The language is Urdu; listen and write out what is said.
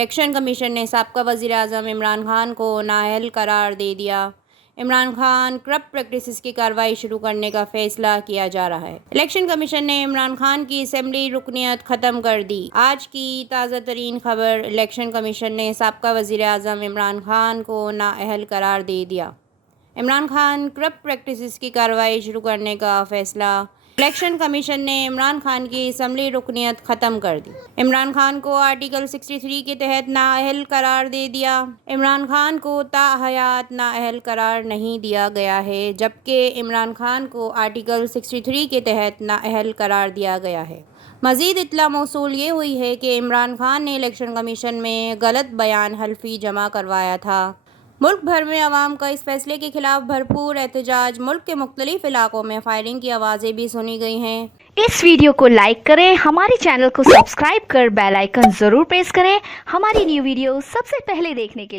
الیکشن کمیشن نے سابقہ وزیر اعظم عمران خان کو نااہل قرار دے دیا۔ عمران خان کرپٹ پریکٹسز کی کارروائی شروع کرنے کا فیصلہ کیا جا رہا ہے۔ الیکشن کمیشن نے عمران خان کی اسمبلی رکنیت ختم کر دی۔ آج کی تازہ ترین خبر، الیکشن کمیشن نے سابقہ وزیر اعظم عمران خان کو نااہل قرار دے دیا۔ عمران خان کرپٹ پریکٹسز کی کارروائی شروع کرنے کا فیصلہ۔ الیکشن کمیشن نے عمران خان کی اسمبلی رکنیت ختم کر دی۔ عمران خان کو آرٹیکل 63 کے تحت نااہل قرار دے دیا۔ عمران خان کو تاحیات نااہل قرار نہیں دیا گیا ہے، جبکہ عمران خان کو آرٹیکل 63 کے تحت نااہل قرار دیا گیا ہے۔ مزید اطلاع موصول یہ ہوئی ہے کہ عمران خان نے الیکشن کمیشن میں غلط بیان حلفی جمع کروایا تھا۔ ملک بھر میں عوام کا اس فیصلے کے خلاف بھرپور احتجاج، ملک کے مختلف علاقوں میں فائرنگ کی آوازیں بھی سنی گئی ہیں۔ اس ویڈیو کو لائک کریں، ہمارے چینل کو سبسکرائب کر بیل آئیکن ضرور پریس کریں ہماری نیو ویڈیو سب سے پہلے دیکھنے کے لیے۔